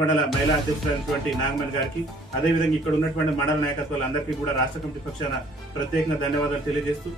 మండల మహిళా అధ్యక్షులైనటువంటి నాగమణి గారికి, అదేవిధంగా ఇక్కడ ఉన్నటువంటి మండల నాయకత్వాలందరికీ కూడా రాష్ట్ర కమిటీ పక్షాన ప్రత్యేకంగా ధన్యవాదాలు తెలియజేస్తూ,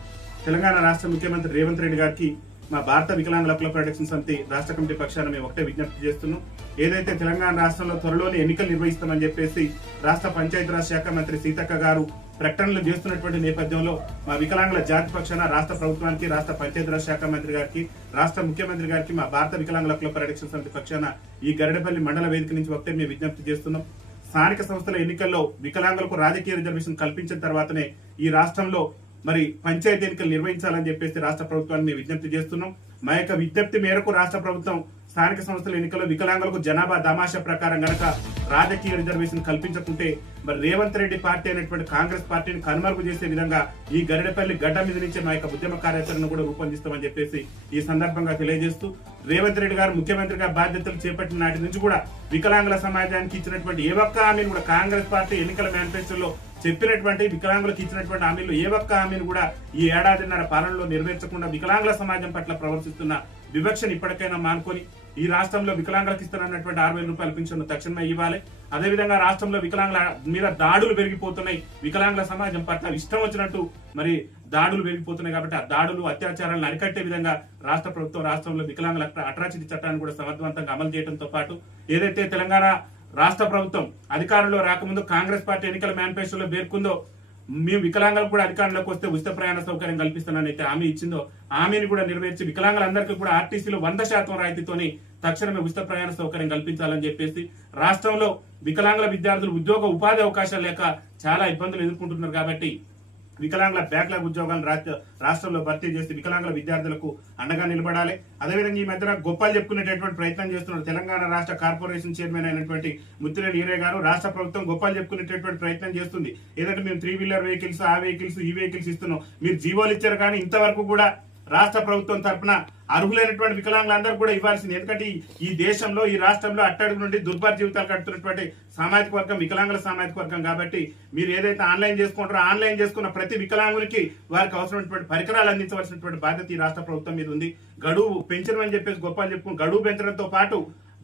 తెలంగాణ రాష్ట్ర ముఖ్యమంత్రి రేవంత్ రెడ్డి గారికి మా భారత వికలాంగుల హక్కుల ప్రొటెక్షన్ సమితి రాష్ట్ర కమిటీ పక్షాన మేము ఒకటే విజ్ఞప్తి చేస్తున్నాం. ఏదైతే తెలంగాణ రాష్ట్రంలో త్వరలోనే ఎన్నికలు నిర్వహిస్తామని చెప్పేసి రాష్ట్ర పంచాయతీరాజ్ శాఖ మంత్రి సీతక్క గారు ప్రకటనలు చేస్తున్నటువంటి నేపథ్యంలో మా వికలాంగుల జాతి పక్షాన రాష్ట్ర ప్రభుత్వానికి, రాష్ట్ర పంచాయతీరాజ్ శాఖ మంత్రి గారికి, రాష్ట్ర ముఖ్యమంత్రి గారికి మా భారత వికలాంగుల హక్కుల ప్రొటెక్షన్ సమితి పక్షాన ఈ గరిడపల్లి మండల వేదిక నుంచి ఒకటే మేము విజ్ఞప్తి చేస్తున్నాం. స్థానిక సంస్థల ఎన్నికల్లో వికలాంగులకు రాజకీయ రిజర్వేషన్ కల్పించిన తర్వాతనే ఈ రాష్ట్రంలో మరి పంచాయతీ ఎన్నికలు నిర్వహించాలని చెప్పేసి రాష్ట్ర ప్రభుత్వాన్ని మేము విజ్ఞప్తి చేస్తున్నాం. మా యొక్క విజ్ఞప్తి మేరకు రాష్ట్ర ప్రభుత్వం స్థానిక సంస్థల ఎన్నికల్లో వికలాంగులకు జనాభా దామాషా ప్రకారం గనక రాజకీయ రిజర్వేషన్ కల్పించకుంటే మరి రేవంత్ రెడ్డి పార్టీ అయినటువంటి కాంగ్రెస్ పార్టీని కనుమరుగు చేసే విధంగా ఈ గరిడపల్లి గడ్డ మీద నుంచి మా యొక్క ఉద్యమ కార్యాచరణ కూడా రూపొందిస్తామని చెప్పేసి ఈ సందర్భంగా తెలియజేస్తూ, రేవంత్ రెడ్డి గారు ముఖ్యమంత్రిగా బాధ్యతలు చేపట్టిన నాటి నుంచి కూడా వికలాంగుల సమాజానికి ఇచ్చినటువంటి ఏ ఒక్క హామీని కూడా కాంగ్రెస్ పార్టీ ఎన్నికల మేనిఫెస్టోలో చెప్పినటువంటి వికలాంగులకు ఇచ్చినటువంటి హామీలు ఏ ఒక్క హామీని కూడా ఈ ఏడాదిన్నర పాలనలో నెరవేర్చకుండా వికలాంగుల సమాజం పట్ల ప్రవర్తిస్తున్న వివక్షను ఇప్పటికైనా మానుకొని ఈ రాష్ట్రంలో వికలాంగులకు ఇస్తున్నటువంటి 6,000 రూపాయల పింఛన్ను తక్షణమే ఇవ్వాలి. అదేవిధంగా రాష్ట్రంలో వికలాంగుల మీద దాడులు పెరిగిపోతున్నాయి. వికలాంగుల సమాజం పట్ల ఇష్టం వచ్చినట్టు మరి దాడులు పెరిగిపోతున్నాయి కాబట్టి ఆ దాడులు, అత్యాచారాలను అరికట్టే విధంగా రాష్ట్ర ప్రభుత్వం రాష్ట్రంలో వికలాంగుల అట్రాసిటీ చట్టాన్ని కూడా సమర్థవంతంగా అమలు చేయడంతో పాటు ఏదైతే తెలంగాణ రాష్ట్ర ప్రభుత్వం అధికారంలో రాకముందు కాంగ్రెస్ పార్టీ ఎన్నికల మేనిఫెస్టోలో పేర్కొందో మేము వికలాంగులకు కూడా అధికారంలోకి వస్తే ఉచిత ప్రయాణ సౌకర్యం కల్పిస్తానని అయితే హామీ ఇచ్చిందో హామీని కూడా నెరవేర్చి వికలాంగులందరికీ కూడా ఆర్టీసీలో 100% రాయితీతోని తక్షణమే ఉచిత ప్రయాణ సౌకర్యం కల్పించాలని చెప్పేసి రాష్ట్రంలో వికలాంగుల విద్యార్థులు ఉద్యోగ ఉపాధి అవకాశాలు లేక చాలా ఇబ్బందులు ఎదుర్కొంటున్నారు కాబట్టి వికలాంగుల బ్యాక్లాగ్ ఉద్యోగాలను రాష్ట్రంలో భర్తీ చేసి వికలాంగుల విద్యార్థులకు అండగా నిలబడాలి. అదేవిధంగా ఈ మధ్యన గొప్పలు చెప్పుకునేటటువంటి ప్రయత్నం చేస్తున్నారు తెలంగాణ రాష్ట్ర కార్పొరేషన్ చైర్మన్ అయినటువంటి ముత్తిరెడ్డి ఈరే గారు. రాష్ట్ర ప్రభుత్వం గొప్పలు చెప్పుకునేటటువంటి ప్రయత్నం చేస్తుంది. ఏదంటే మేము 3 వీలర్ వెహికల్స్, ఆ వెహికల్స్, ఈ వెహికల్స్ ఇస్తున్నాం, మీరు జీవోలు ఇచ్చారు కానీ ఇంతవరకు కూడా రాష్ట్ర ప్రభుత్వం తరఫున అర్హులైనటువంటి వికలాంగులందరూ కూడా ఇవ్వాల్సింది. ఎందుకంటే ఈ దేశంలో, ఈ రాష్ట్రంలో అట్టడుగు నుండి దుర్భర జీవితాలు గడుపుతున్నటువంటి సామాజిక వర్గం వికలాంగుల సామాజిక వర్గం కాబట్టి మీరు ఏదైతే ఆన్లైన్ చేసుకుంటారో ఆన్లైన్ చేసుకున్న ప్రతి వికలాంగునికి వారికి అవసరమైనటువంటి పరికరాలు అందించవలసినటువంటి బాధ్యత ఈ రాష్ట్ర ప్రభుత్వం మీద ఉంది. గడువు పెంచడం చెప్పేసి గొప్పలు చెప్పుకుని గడువు పెంచడంతో పాటు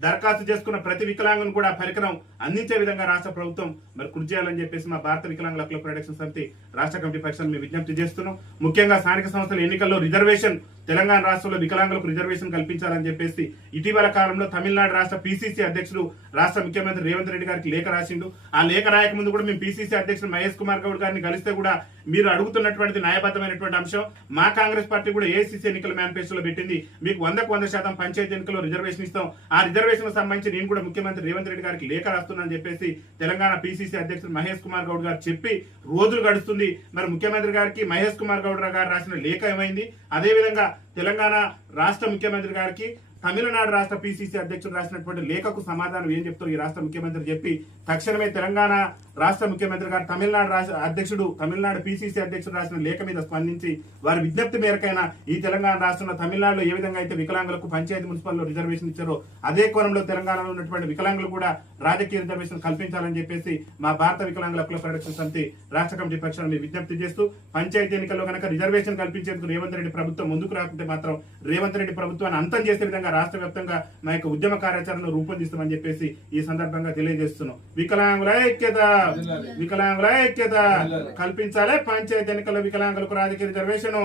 దరఖాస్తు చేసుకున్న ప్రతి వికలాంగుని కూడా పరికరం అందించే విధంగా రాష్ట్ర ప్రభుత్వం మరి కృషి చేయాలని చెప్పేసి మా భారత వికలాంగుల హక్కుల ప్రొటెక్షన్ సమితి రాష్ట్ర కమిటీ పక్షాన్ని మేము విజ్ఞప్తి చేస్తున్నాం. ముఖ్యంగా స్థానిక సంస్థల ఎన్నికల్లో రిజర్వేషన్, తెలంగాణ రాష్ట్రంలో వికలాంగులకు రిజర్వేషన్ కల్పించాలని చెప్పేసి ఇటీవల కాలంలో తమిళనాడు రాష్ట్ర పిసిసి అధ్యక్షుడు రాష్ట్ర ముఖ్యమంత్రి రేవంత్ రెడ్డి గారికి లేఖ రాసిండు. ఆ లేఖ రాయక ముందు కూడా మేము పిసిసి అధ్యక్షుడు మహేష్ కుమార్ గౌడ్ గారిని కలిస్తే కూడా మీరు అడుగుతున్నటువంటి న్యాయబద్ధమైనటువంటి అంశం మా కాంగ్రెస్ పార్టీ కూడా ఏఐసిసి ఎన్నికల మేనిఫెస్టోలో పెట్టింది, మీకు 100% పంచాయతీ ఎన్నికల్లో రిజర్వేషన్ ఇస్తాం. ఆ రిజర్వేషన్ సంబంధించి నేను కూడా ముఖ్యమంత్రి రేవంత్ రెడ్డి గారికి లేఖ రాస్తున్నానని చెప్పేసి తెలంగాణ పిసిసి అధ్యక్షుడు మహేష్ కుమార్ గౌడ్ గారు చెప్పి రోజులు గడుస్తుంది. మరి ముఖ్యమంత్రి గారికి మహేష్ కుమార్ గౌడ్ గారు రాసిన లేఖ ఏమైంది? అదేవిధంగా తెలంగాణ రాష్ట్ర ముఖ్యమంత్రి గారికి తమిళనాడు రాష్ట్ర పిసిసి అధ్యక్షుడు రాసినటువంటి లేఖకు సమాధానం ఏం చెప్తారు ఈ రాష్ట్ర ముఖ్యమంత్రి చెప్పి తక్షణమే తెలంగాణ రాష్ట్ర ముఖ్యమంత్రి గారు తమిళనాడు పిసిసి అధ్యక్షుడు రాసిన లేఖ మీద స్పందించి వారి విజ్ఞప్తి మేరకైనా ఈ తెలంగాణ రాష్ట్రంలో తమిళనాడులో ఏ విధంగా అయితే వికలాంగులకు పంచాయతీ మున్సిపల్లో రిజర్వేషన్ ఇచ్చారో అదే కోణంలో తెలంగాణలో ఉన్నటువంటి వికలాంగులు కూడా రాజకీయ రిజర్వేషన్ కల్పించాలని చెప్పేసి మా భారత వికలాంగుల హక్కుల ప్రొటెక్షన్ సమితి రాష్ట్ర కమిటీ పక్షాన్ని విజ్ఞప్తి చేస్తూ, పంచాయతీ ఎన్నికల్లో కనుక రిజర్వేషన్ కల్పించేందుకు రేవంత్ రెడ్డి ప్రభుత్వం ముందుకు రాకుంటే మాత్రం రేవంత్ రెడ్డి ప్రభుత్వాన్ని అంతం చేసే విధంగా రాష్ట్ర వ్యాప్తంగా మా యొక్క ఉద్యమ కార్యాచరణను రూపొందిస్తామని చెప్పేసి ఈ సందర్భంగా తెలియజేస్తున్నాం. వికలాంగుల ఐక్యత కల్పించాలి. పంచాయతీ ఎన్నికల్లో వికలాంగులకు రాజకీయ రిజర్వేషన్